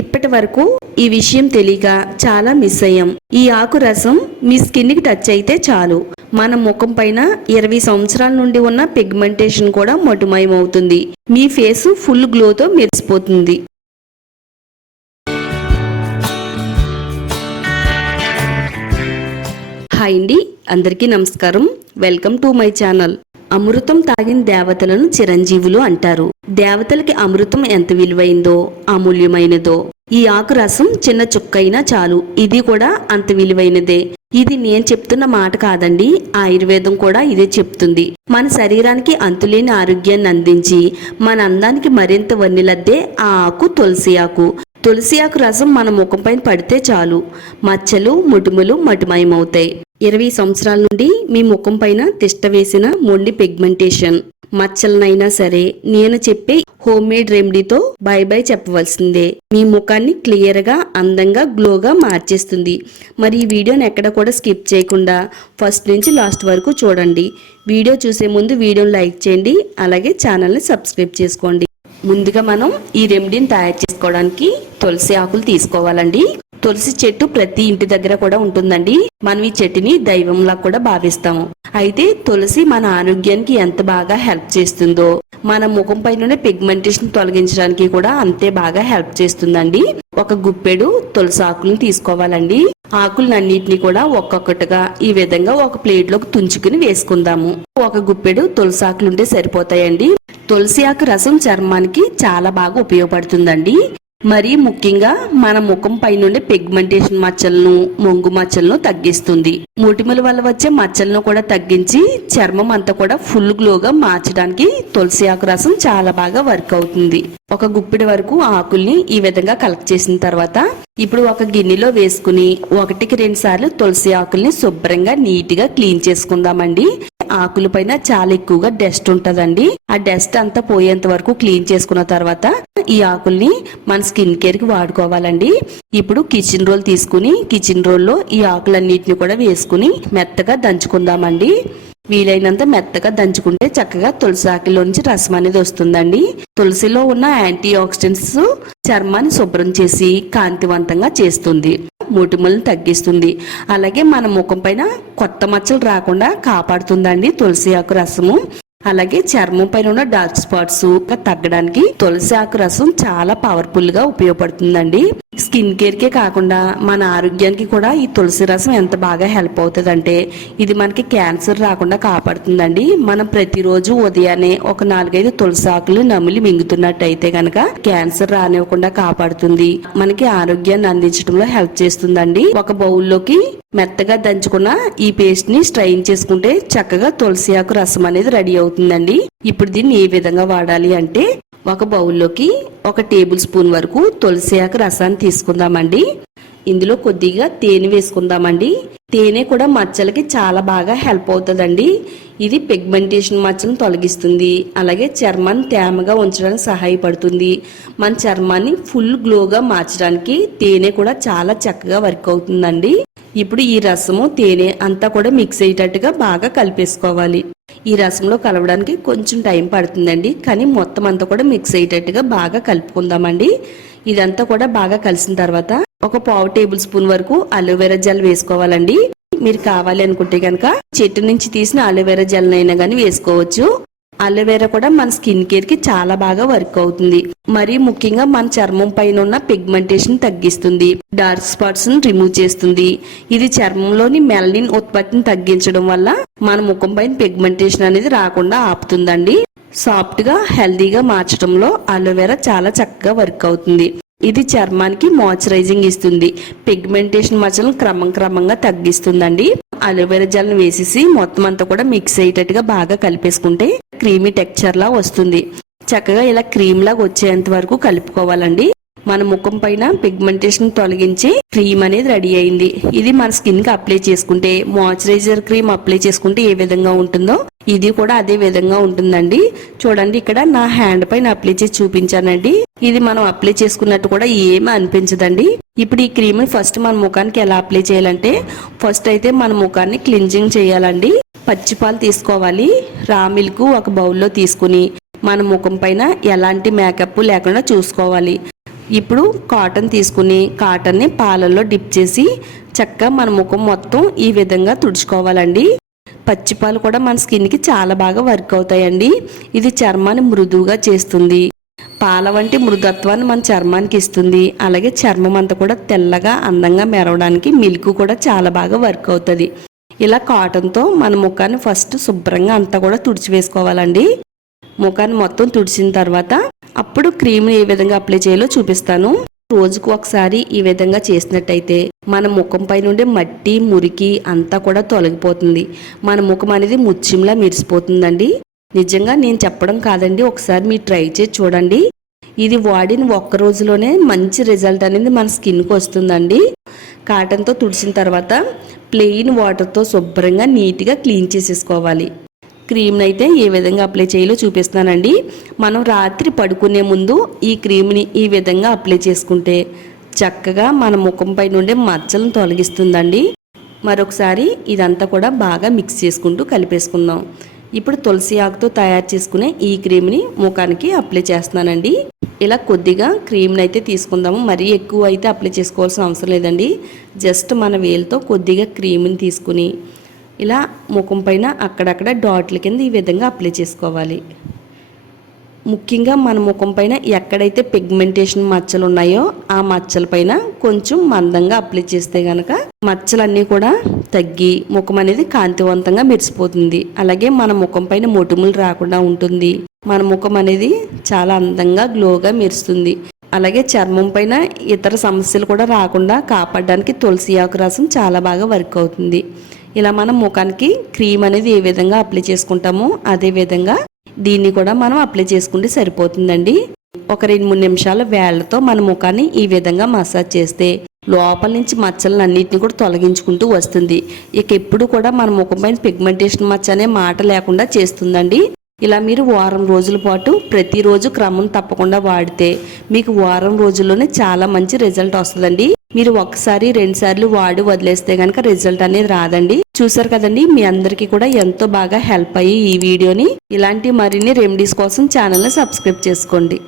ఇప్పటి వరకు ఈ విషయం తెలియక చాలా మిస్ అయ్యాం. ఈ ఆకు రసం మీ స్కిన్కి టచ్ అయితే చాలు, మన ముఖం పైన 20 సంవత్సరాల నుండి ఉన్న పిగ్మెంటేషన్ కూడా మటుమాయమవుతుంది. మీ ఫేసు ఫుల్ గ్లోతో మెరిసిపోతుంది. హాయ్ అండి, అందరికీ నమస్కారం. Welcome to my channel. అమృతం తాగిన దేవతలను చిరంజీవులు అంటారు. దేవతలకి అమృతం ఎంత విలువైందో, అమూల్యమైనదో, ఈ ఆకు రసం చిన్న చుక్కైనా చాలు, ఇది కూడా అంత విలువైనదే. ఇది నేను చెప్తున్న మాట కాదండి, ఆయుర్వేదం కూడా ఇదే చెప్తుంది. మన శరీరానికి అంతులేని ఆరోగ్యాన్ని అందించి మన అందానికి మరింత వన్నెలద్దే ఆ ఆకు తులసి ఆకు. తులసి ఆకు రసం మన ముఖం పైన పడితే చాలు, మచ్చలు ముటుములు మటుమాయమవుతాయి. 20 సంవత్సరాల నుండి మీ ముఖం పైన తిష్ట వేసిన మొండి పిగ్మెంటేషన్ మచ్చలనైనా సరే నేను చెప్పే హోమ్ మేడ్ రెమెడీతో బై బై చెప్పవలసిందే. మీ ముఖాన్ని క్లియర్ గా అందంగా గ్లోగా మార్చేస్తుంది. మరి ఈ వీడియోని ఎక్కడ కూడా స్కిప్ చేయకుండా ఫస్ట్ నుంచి లాస్ట్ వరకు చూడండి. వీడియో చూసే ముందు వీడియోని లైక్ చేయండి, అలాగే ఛానల్ని సబ్స్క్రైబ్ చేసుకోండి. ముందుగా మనం ఈ రెమెడీని తయారు చేసుకోవడానికి తులసి ఆకులు తీసుకోవాలండి. తులసి చెట్టు ప్రతి ఇంటి దగ్గర కూడా ఉంటుందండి. మనం ఈ చెట్టుని దైవంలా కూడా భావిస్తాము. అయితే తులసి మన ఆరోగ్యానికి ఎంత బాగా హెల్ప్ చేస్తుందో, మన ముఖం పైన పిగ్మెంటేషన్ తొలగించడానికి కూడా అంతే బాగా హెల్ప్ చేస్తుందండి. ఒక గుప్పెడు తులసి ఆకులను తీసుకోవాలండి. ఆకులన్నింటినీ కూడా ఒక్కొక్కటిగా ఈ విధంగా ఒక ప్లేట్ లోకి తుంచుకుని వేసుకుందాము. ఒక గుప్పెడు తులసి ఆకులు ఉంటే సరిపోతాయండి. తులసి ఆకు రసం చర్మానికి చాలా బాగా ఉపయోగపడుతుందండి. మరీ ముఖ్యంగా మన ముఖం పైనుండే పిగ్మెంటేషన్ మచ్చలను, మొంగు మచ్చలను తగ్గిస్తుంది. మొటిమల వల్ల వచ్చే మచ్చలను కూడా తగ్గించి చర్మం అంతా కూడా ఫుల్ గ్లోగా మార్చడానికి తులసి ఆకు రసం చాలా బాగా వర్క్ అవుతుంది. ఒక గుప్పిడి వరకు ఆకుల్ని ఈ విధంగా కలెక్ట్ చేసిన తర్వాత ఇప్పుడు ఒక గిన్నెలో వేసుకుని 1-2 సార్లు తులసి ఆకుల్ని శుభ్రంగా నీట్ గా క్లీన్ చేసుకుందామండి. ఆకుల పైన చాలా ఎక్కువగా డస్ట్ ఉంటదండి. ఆ డస్ట్ అంతా పోయేంత వరకు క్లీన్ చేసుకున్న తర్వాత ఈ ఆకుల్ని మన స్కిన్ కేర్ కి వాడుకోవాలండి. ఇప్పుడు కిచెన్ రోల్ తీసుకుని కిచెన్ రోల్ లో ఈ ఆకులన్నిటిని కూడా వేసుకుని మెత్తగా దంచుకుందామండి. వీలైనంత మెత్తగా దంచుకుంటే చక్కగా తులసి ఆకుల్లో నుంచి రసం అనేది వస్తుందండి. తులసిలో ఉన్న యాంటీ ఆక్సిడెంట్స్ చర్మాన్ని శుభ్రం చేసి కాంతివంతంగా చేస్తుంది, మొటిమలను తగ్గిస్తుంది. అలాగే మన ముఖం పైన కొత్త మచ్చలు రాకుండా కాపాడుతుందండి తులసి ఆకు రసము. అలాగే చర్మం పైన ఉన్న డార్క్ స్పాట్స్ తగ్గడానికి తులసి ఆకు రసం చాలా పవర్ఫుల్ గా ఉపయోగపడుతుందండి. స్కిన్ కేర్ కే కాకుండా మన ఆరోగ్యానికి కూడా ఈ తులసి రసం ఎంత బాగా హెల్ప్ అవుతుంది అంటే, ఇది మనకి క్యాన్సర్ రాకుండా కాపాడుతుందండి. మనం ప్రతిరోజు ఉదయాన్నే ఒక 4-5 తులసి ఆకులు నమిలి మింగుతున్నట్టయితే గనక క్యాన్సర్ రానివ్వకుండా కాపాడుతుంది, మనకి ఆరోగ్యాన్ని అందించడంలో హెల్ప్ చేస్తుందండి. ఒక బౌల్లోకి మెత్తగా దంచుకున్న ఈ పేస్ట్ ని స్ట్రైన్ చేసుకుంటే చక్కగా తులసి ఆకు రసం అనేది రెడీ అవుతుందండి. ఇప్పుడు దీన్ని ఏ విధంగా వాడాలి అంటే, ఒక బౌల్లోకి 1 టేబుల్ స్పూన్ వరకు తులసి ఆకు రసాన్ని తీసుకుందామండి. ఇందులో కొద్దిగా తేనె వేసుకుందామండి. తేనె కూడా మచ్చలకి చాలా బాగా హెల్ప్ అవుతుందండి. ఇది పిగ్మెంటేషన్ మచ్చలను తొలగిస్తుంది, అలాగే చర్మాన్ని తేమగా ఉంచడానికి సహాయపడుతుంది. మన చర్మాన్ని ఫుల్ గ్లోగా మార్చడానికి తేనె కూడా చాలా చక్కగా వర్క్ అవుతుందండి. ఇప్పుడు ఈ రసము తేనె అంతా కూడా మిక్స్ అయ్యేటట్టుగా బాగా కలిపేసుకోవాలి. ఈ రసంలో కలవడానికి కొంచెం టైం పడుతుందండి, కానీ మొత్తం అంతా కూడా మిక్స్ అయ్యేటట్టుగా బాగా కలుపుకుందామండి. ఇదంతా కూడా బాగా కలిసిన తర్వాత ఒక 1/2 టేబుల్ స్పూన్ వరకు అలోవెరా జెల్ వేసుకోవాలండి. మీరు కావాలి అనుకుంటే కనుక చెట్టు నుంచి తీసిన అలోవెరా జెల్ అయినా కానీ వేసుకోవచ్చు. అలోవెరా కూడా మన స్కిన్ కేర్ కి చాలా బాగా వర్క్ అవుతుంది. మరీ ముఖ్యంగా మన చర్మం పైన ఉన్న పిగ్మెంటేషన్ తగ్గిస్తుంది, డార్క్ స్పాట్స్ ను రిమూవ్ చేస్తుంది. ఇది చర్మంలోని మెలనిన్ ఉత్పత్తిని తగ్గించడం వల్ల మన ముఖం పైన పిగ్మెంటేషన్ అనేది రాకుండా ఆపుతుందండి. సాఫ్ట్ గా హెల్దీగా మార్చడంలో అలోవెరా చాలా చక్కగా వర్క్ అవుతుంది. ఇది చర్మానికి మాయిశ్చరైజింగ్ ఇస్తుంది, పిగ్మెంటేషన్ మచ్చలను క్రమంగా తగ్గిస్తుందండి. అలోవెరా జెల్ ని వేసేసి మొత్తం అంతా కూడా మిక్స్ అయ్యేటట్టుగా బాగా కలిపేసుకుంటే క్రీమీ టెక్స్చర్ లా వస్తుంది. చక్కగా ఇలా క్రీమ్ లాగా వచ్చేంత వరకు కలుపుకోవాలండి. మన ముఖం పైన పిగ్మెంటేషన్ తొలగించి క్రీమ్ అనేది రెడీ అయింది. ఇది మన స్కిన్ కి అప్లై చేసుకుంటే, మాయిశ్చరైజర్ క్రీమ్ అప్లై చేసుకుంటే ఏ విధంగా ఉంటుందో ఇది కూడా అదే విధంగా ఉంటుందండి. చూడండి, ఇక్కడ నా హ్యాండ్ పైన అప్లై చేసి చూపించానండి. ఇది మనం అప్లై చేసుకున్నట్టు కూడా ఏమీ అనిపించదండి. ఇప్పుడు ఈ క్రీమ్ ఫస్ట్ మన ముఖానికి ఎలా అప్లై చేయాలంటే, ఫస్ట్ అయితే మన ముఖాన్ని క్లింజింగ్ చేయాలండి. పచ్చిపాలు తీసుకోవాలి. రా మిల్క్ ఒక బౌల్లో తీసుకుని మన ముఖం పైన ఎలాంటి మేకప్ లేకుండా చూసుకోవాలి. ఇప్పుడు కాటన్ తీసుకుని కాటన్ని పాలల్లో డిప్ చేసి చక్కగా మన ముఖం మొత్తం ఈ విధంగా తుడుచుకోవాలండి. పచ్చిపాలు కూడా మన స్కిన్కి చాలా బాగా వర్క్ అవుతాయండి. ఇది చర్మాన్ని మృదువుగా చేస్తుంది. పాల వంటి మృదుత్వాన్ని మన చర్మానికి ఇస్తుంది. అలాగే చర్మం అంతా కూడా తెల్లగా అందంగా మెరవడానికి మిల్క్ కూడా చాలా బాగా వర్క్ అవుతుంది. ఇలా కాటన్తో మన ముఖాన్ని ఫస్ట్ శుభ్రంగా అంతా కూడా తుడిచివేసుకోవాలండి. ముఖాన్ని మొత్తం తుడిచిన తర్వాత అప్పుడు క్రీమ్ని ఏ విధంగా అప్లై చేయాలో చూపిస్తాను. రోజుకు ఒకసారి ఈ విధంగా చేసినట్టయితే మన ముఖం పై నుండి మట్టి మురికి అంతా కూడా తొలగిపోతుంది. మన ముఖం అనేది ముత్యంలా మెరిసిపోతుందండి. నిజంగా నేను చెప్పడం కాదండి, ఒకసారి మీరు ట్రై చేసి చూడండి. ఇది వాడిన ఒక్క రోజులోనే మంచి రిజల్ట్ అనేది మన స్కిన్కి వస్తుందండి. కాటన్తో తుడిచిన తర్వాత ప్లెయిన్ వాటర్తో శుభ్రంగా నీట్గా క్లీన్ చేసేసుకోవాలి. క్రీమ్ని అయితే ఏ విధంగా అప్లై చేయాలో చూపిస్తున్నానండి. మనం రాత్రి పడుకునే ముందు ఈ క్రీమ్ని ఈ విధంగా అప్లై చేసుకుంటే చక్కగా మన ముఖంపై నుండి మచ్చలను తొలగిస్తుందండి. మరొకసారి ఇదంతా కూడా బాగా మిక్స్ చేసుకుంటూ కలిపేసుకుందాం. ఇప్పుడు తులసి ఆకుతో తయారు చేసుకునే ఈ క్రీమ్ని ముఖానికి అప్లై చేస్తున్నానండి. ఇలా కొద్దిగా క్రీమ్ని అయితే తీసుకుందాము. మరీ ఎక్కువ అయితే అప్లై చేసుకోవాల్సిన అవసరం లేదండి. జస్ట్ మన వేలుతో కొద్దిగా క్రీమ్ని తీసుకుని ఇలా ముఖం పైన అక్కడక్కడ డాట్ల కింద ఈ విధంగా అప్లై చేసుకోవాలి. ముఖ్యంగా మన ముఖం పైన ఎక్కడైతే పిగ్మెంటేషన్ మచ్చలు ఉన్నాయో ఆ మచ్చల పైన కొంచెం మందంగా అప్లై చేస్తే కనుక మచ్చలన్నీ కూడా తగ్గి ముఖం అనేది కాంతివంతంగా మెరిసిపోతుంది. అలాగే మన ముఖం పైన మొటిమలు రాకుండా ఉంటుంది. మన ముఖం అనేది చాలా అందంగా గ్లోగా మెరుస్తుంది. అలాగే చర్మం పైన ఇతర సమస్యలు కూడా రాకుండా కాపాడడానికి తులసి ఆకు రసం చాలా బాగా వర్క్ అవుతుంది. ఇలా మనం ముఖానికి క్రీమ్ అనేది ఏ విధంగా అప్లై చేసుకుంటామో అదే విధంగా దీన్ని కూడా మనం అప్లై చేసుకుంటే సరిపోతుందండి. ఒక 2-3 నిమిషాల వేళ్లతో మన ముఖాన్ని ఈ విధంగా మసాజ్ చేస్తే లోపల నుంచి మచ్చలను అన్నింటినీ కూడా తొలగించుకుంటూ వస్తుంది. ఇక ఎప్పుడు కూడా మన ముఖం పైన పిగ్మెంటేషన్ మచ్చ అనే మాట లేకుండా చేస్తుందండి. ఇలా మీరు వారం రోజుల పాటు ప్రతిరోజు క్రమం తప్పకుండా వాడితే మీకు వారం రోజుల్లోనే చాలా మంచి రిజల్ట్ వస్తుందండి. మీరు ఒకసారి 2 సార్లు వాడి వదిలేస్తే కనుక రిజల్ట్ అనేది రాదండి. చూసారు కదండి, మీ అందరికీ కూడా ఎంతో బాగా హెల్ప్ అయ్యి ఈ వీడియోని. ఇలాంటి మరిన్ని రెమెడీస్ కోసం ఛానల్ని సబ్స్క్రైబ్ చేసుకోండి.